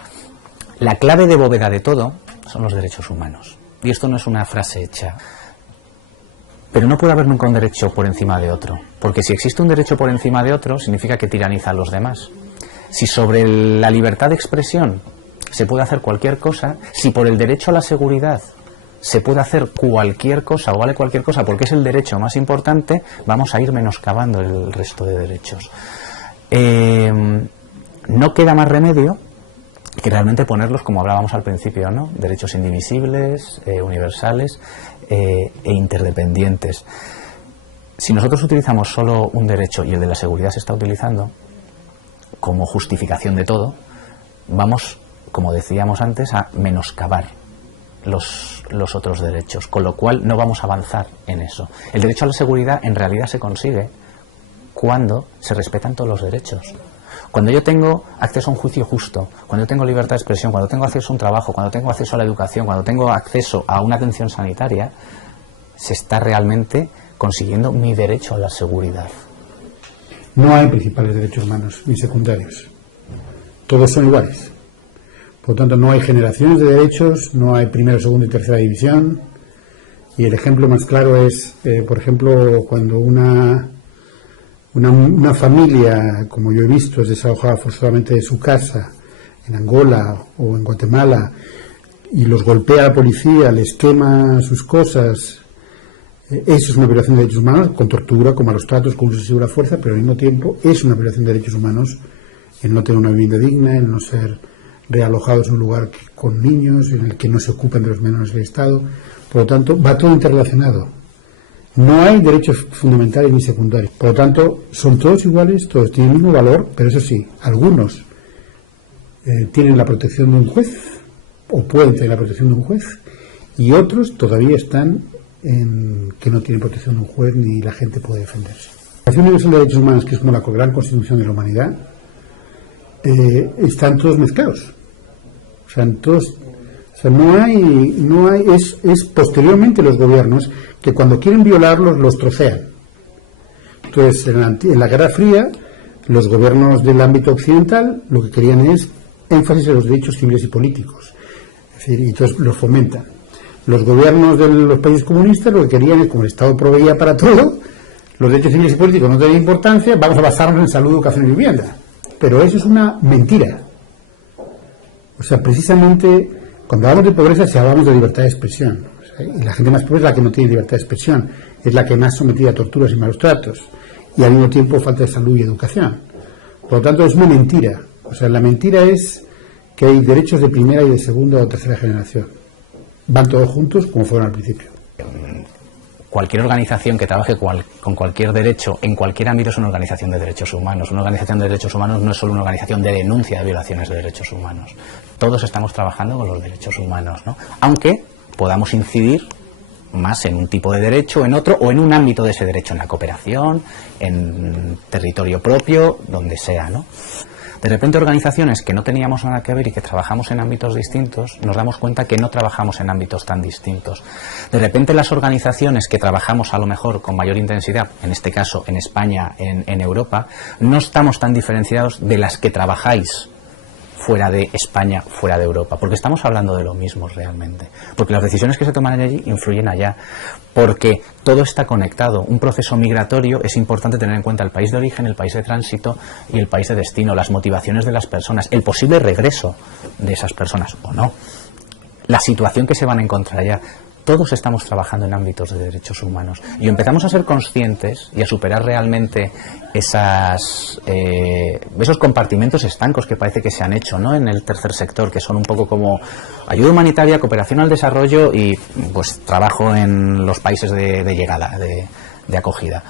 la clave de bóveda de todo son los derechos humanos. Y esto no es una frase hecha. Pero no puede haber nunca un derecho por encima de otro. Porque si existe un derecho por encima de otro, significa que tiraniza a los demás. Si sobre la libertad de expresión se puede hacer cualquier cosa, si por el derecho a la seguridad se puede hacer cualquier cosa o vale cualquier cosa porque es el derecho más importante, vamos a ir menoscabando el resto de derechos. No queda más remedio que realmente ponerlos como hablábamos al principio, ¿no? Derechos indivisibles, universales e interdependientes. Si nosotros utilizamos solo un derecho y el de la seguridad se está utilizando como justificación de todo, vamos, como decíamos antes, a menoscabar los otros derechos, con lo cual no vamos a avanzar en eso. El derecho a la seguridad en realidad se consigue cuando se respetan todos los derechos. Cuando yo tengo acceso a un juicio justo, cuando yo tengo libertad de expresión, cuando tengo acceso a un trabajo, cuando tengo acceso a la educación, cuando tengo acceso a una atención sanitaria, se está realmente consiguiendo mi derecho a la seguridad. No hay principales derechos humanos ni secundarios. Todos son iguales. Por lo tanto, no hay generaciones de derechos, no hay primera, segunda y tercera división. Y el ejemplo más claro es, por ejemplo, cuando una familia, como yo he visto, es desalojada forzadamente de su casa en Angola o en Guatemala y los golpea la policía, les quema sus cosas. Eso es una violación de derechos humanos, con tortura, con malos tratos, con uso excesivo de la fuerza, pero al mismo tiempo es una violación de derechos humanos el no tener una vivienda digna, el no ser realojados en un lugar con niños, en el que no se ocupen de los menores del Estado. Por lo tanto, va todo interrelacionado. No hay derechos fundamentales ni secundarios. Por lo tanto, son todos iguales, todos tienen el mismo valor, pero eso sí, algunos tienen la protección de un juez, o pueden tener la protección de un juez, y otros todavía están en que no tienen protección de un juez ni la gente puede defenderse. La Declaración Universal de Derechos Humanos, que es como la gran constitución de la humanidad, están todos mezclados. No hay, es posteriormente los gobiernos que cuando quieren violarlos los trocean. Entonces, en la Guerra Fría, los gobiernos del ámbito occidental lo que querían es énfasis en los derechos civiles y políticos. Es decir, y entonces los fomentan. Los gobiernos de los países comunistas lo que querían es, como el Estado proveía para todo, los derechos civiles y políticos no tenían importancia, vamos a basarnos en salud, educación y vivienda. Pero eso es una mentira. O sea, precisamente, cuando hablamos de pobreza, si hablamos de libertad de expresión. O sea, y la gente más pobre es la que no tiene libertad de expresión, es la que más sometida a torturas y malos tratos, y al mismo tiempo falta de salud y educación. Por lo tanto, es una mentira. O sea, la mentira es que hay derechos de primera y de segunda o tercera generación. Van todos juntos como fueron al principio. Cualquier organización que trabaje con cualquier derecho en cualquier ámbito es una organización de derechos humanos. Una organización de derechos humanos no es solo una organización de denuncia de violaciones de derechos humanos. Todos estamos trabajando con los derechos humanos, ¿no? Aunque podamos incidir más en un tipo de derecho, en otro, o en un ámbito de ese derecho, en la cooperación, en territorio propio, donde sea, ¿no? De repente, organizaciones que no teníamos nada que ver y que trabajamos en ámbitos distintos, nos damos cuenta que no trabajamos en ámbitos tan distintos. De repente, las organizaciones que trabajamos a lo mejor con mayor intensidad, en este caso en España, en Europa, no estamos tan diferenciados de las que trabajáis fuera de España, fuera de Europa, porque estamos hablando de lo mismo realmente, porque las decisiones que se toman allí influyen allá, porque todo está conectado. Un proceso migratorio es importante tener en cuenta el país de origen, el país de tránsito y el país de destino, las motivaciones de las personas, el posible regreso de esas personas o no, la situación que se van a encontrar allá. Todos estamos trabajando en ámbitos de derechos humanos y empezamos a ser conscientes y a superar realmente esos compartimentos estancos que parece que se han hecho, ¿no?, en el tercer sector, que son un poco como ayuda humanitaria, cooperación al desarrollo y pues trabajo en los países de llegada, de acogida.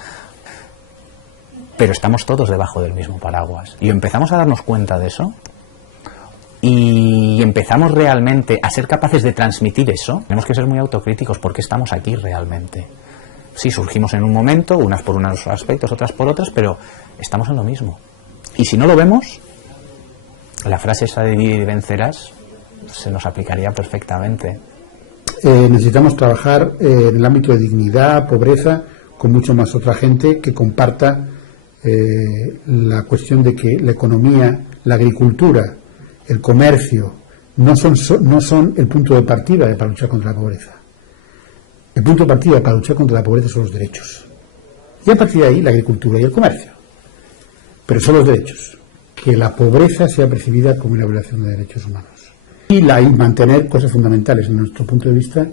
Pero estamos todos debajo del mismo paraguas y empezamos a darnos cuenta de eso. Y empezamos realmente a ser capaces de transmitir eso. Tenemos que ser muy autocríticos porque estamos aquí realmente. Sí, surgimos en un momento, unas por unos aspectos, otras por otros, pero estamos en lo mismo. Y si no lo vemos, la frase esa de divide y vencerás se nos aplicaría perfectamente. Necesitamos trabajar en el ámbito de dignidad, pobreza, con mucho más otra gente que comparta la cuestión de que la economía, la agricultura, el comercio no son el punto de partida para luchar contra la pobreza. El punto de partida para luchar contra la pobreza son los derechos. Y a partir de ahí la agricultura y el comercio. Pero son los derechos. Que la pobreza sea percibida como una violación de derechos humanos. Y mantener cosas fundamentales, en nuestro punto de vista,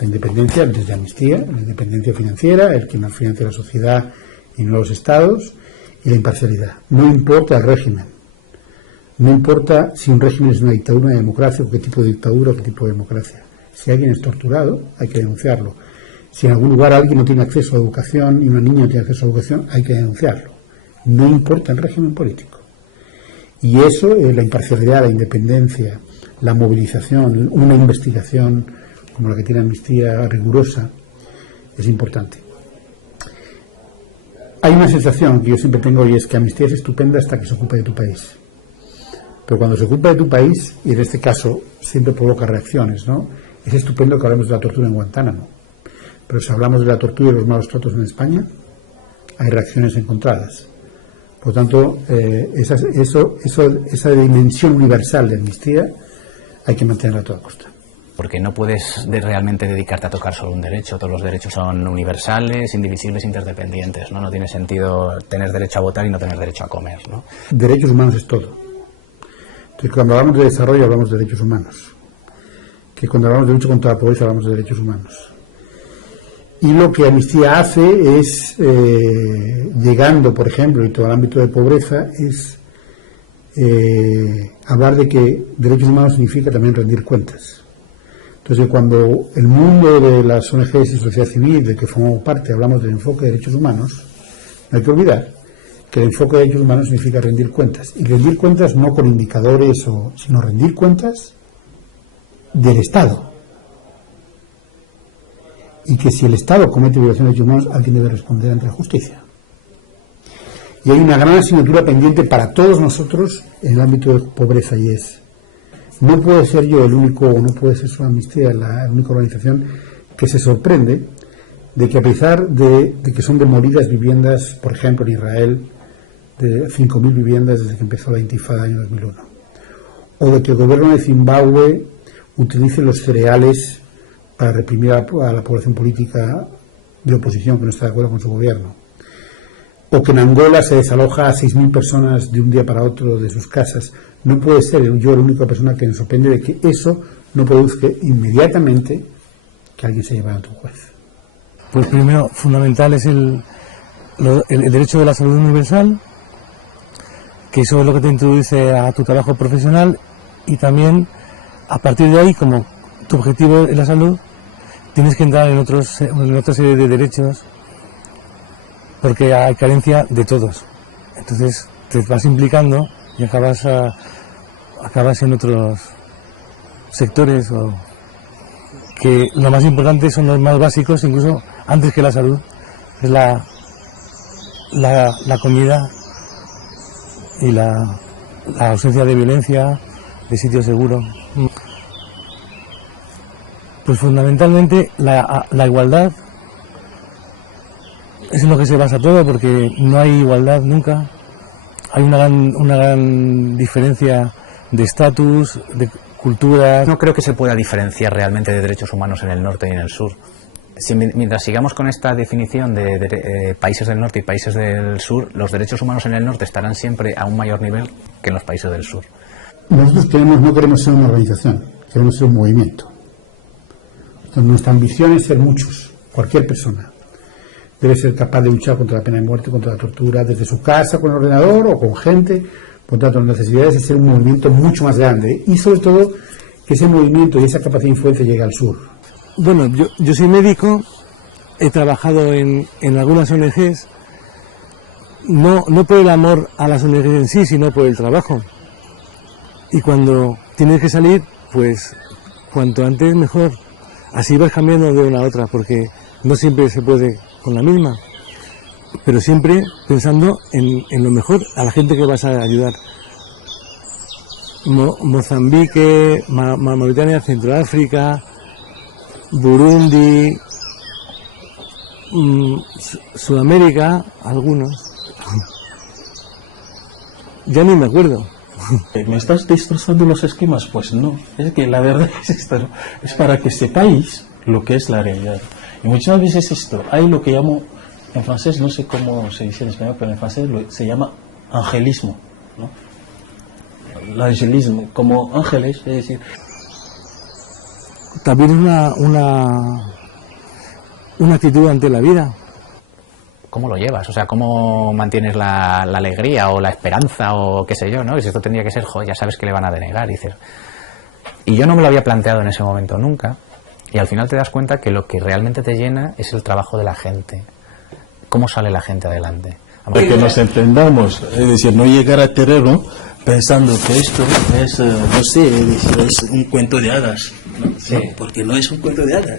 la independencia desde Amnistía, la independencia financiera, el que nos financia la sociedad y no los estados, y la imparcialidad. No importa el régimen. No importa si un régimen es una dictadura, una democracia, o qué tipo de dictadura o qué tipo de democracia. Si alguien es torturado, hay que denunciarlo. Si en algún lugar alguien no tiene acceso a educación y una niña no tiene acceso a educación, hay que denunciarlo. No importa el régimen político. Y eso, la imparcialidad, la independencia, la movilización, una investigación como la que tiene Amnistía rigurosa, es importante. Hay una sensación que yo siempre tengo y es que Amnistía es estupenda hasta que se ocupe de tu país. Pero cuando se ocupa de tu país, y en este caso siempre provoca reacciones, ¿no? Es estupendo que hablemos de la tortura en Guantánamo. Pero si hablamos de la tortura y los malos tratos en España, hay reacciones encontradas. Por lo tanto, esa dimensión universal de Amnistía hay que mantenerla a toda costa. Porque no puedes realmente dedicarte a tocar solo un derecho. Todos los derechos son universales, indivisibles, interdependientes, ¿no? No tiene sentido tener derecho a votar y no tener derecho a comer, ¿no? Derechos humanos es todo. Entonces, cuando hablamos de desarrollo hablamos de derechos humanos, que cuando hablamos de lucha contra la pobreza hablamos de derechos humanos. Y lo que Amnistía hace es, llegando, por ejemplo, en todo el ámbito de pobreza, es hablar de que derechos humanos significa también rendir cuentas. Entonces, cuando el mundo de las ONGs y sociedad civil, de que formamos parte, hablamos del enfoque de derechos humanos, no hay que olvidar que el enfoque de derechos humanos significa rendir cuentas. Y rendir cuentas no con indicadores, sino rendir cuentas del Estado. Y que si el Estado comete violaciones de derechos humanos, alguien debe responder ante la justicia. Y hay una gran asignatura pendiente para todos nosotros en el ámbito de pobreza, y es: no puedo ser yo el único, o no puede ser solo Amnistía la única organización que se sorprende de que, a pesar de que son demolidas viviendas, por ejemplo, en Israel, de 5.000 viviendas desde que empezó la intifada en el año 2001, o de que el gobierno de Zimbabue utilice los cereales para reprimir a la población política de oposición que no está de acuerdo con su gobierno, o que en Angola se desaloja a 6.000 personas de un día para otro de sus casas. No puede ser yo la única persona que me sorprende de que eso no produzca inmediatamente que alguien se lleve ante un juez. Pues primero, fundamental es el derecho de la salud universal, que eso es lo que te introduce a tu trabajo profesional, y también a partir de ahí, como tu objetivo es la salud, tienes que entrar en otra serie de derechos, porque hay carencia de todos. Entonces te vas implicando y acabas en otros sectores, o que lo más importante son los más básicos, incluso antes que la salud, es la comida y la ausencia de violencia, de sitio seguro. Pues fundamentalmente la igualdad es en lo que se basa todo, porque no hay igualdad nunca. Hay una gran diferencia estatus, de culturas. No creo que se pueda diferenciar realmente de derechos humanos en el norte y en el sur. Mientras sigamos con esta definición de países del norte y países del sur, los derechos humanos en el norte estarán siempre a un mayor nivel que en los países del sur. Nosotros no queremos ser una organización, queremos ser un movimiento. Entonces, nuestra ambición es ser muchos, cualquier persona. Debe ser capaz de luchar contra la pena de muerte, contra la tortura, desde su casa, con el ordenador o con gente. Por tanto, las necesidades es ser un movimiento mucho más grande y sobre todo que ese movimiento y esa capacidad de influencia llegue al sur. Bueno, yo soy médico, he trabajado en algunas ONGs, no por el amor a las ONGs en sí, sino por el trabajo. Y cuando tienes que salir, pues cuanto antes mejor. Así vas cambiando de una a otra, porque no siempre se puede con la misma, pero siempre pensando en lo mejor a la gente que vas a ayudar. Mozambique, Mauritania, Centroáfrica, Burundi, Sudamérica, algunos. Ya ni me acuerdo. ¿Me estás destrozando los esquemas? Pues no, es que la verdad es esto, ¿no? Es para que sepáis lo que es la realidad. Y muchas veces esto, hay lo que llamo, en francés, no sé cómo se dice en español, pero en francés se llama angelismo, ¿no? El angelismo, como ángeles, es decir... También una actitud ante la vida. ¿Cómo lo llevas? O sea, ¿cómo mantienes la alegría o la esperanza o qué sé yo, ¿no? Y si esto tendría que ser, joder, ya sabes que le van a denegar, dices. Y yo no me lo había planteado en ese momento nunca. Y al final te das cuenta que lo que realmente te llena es el trabajo de la gente. ¿Cómo sale la gente adelante? Para que nos entendamos, es decir, no llegar a terreno pensando que esto es, no sé, es un cuento de hadas, ¿no? Sí. No, porque no es un cuento de hadas.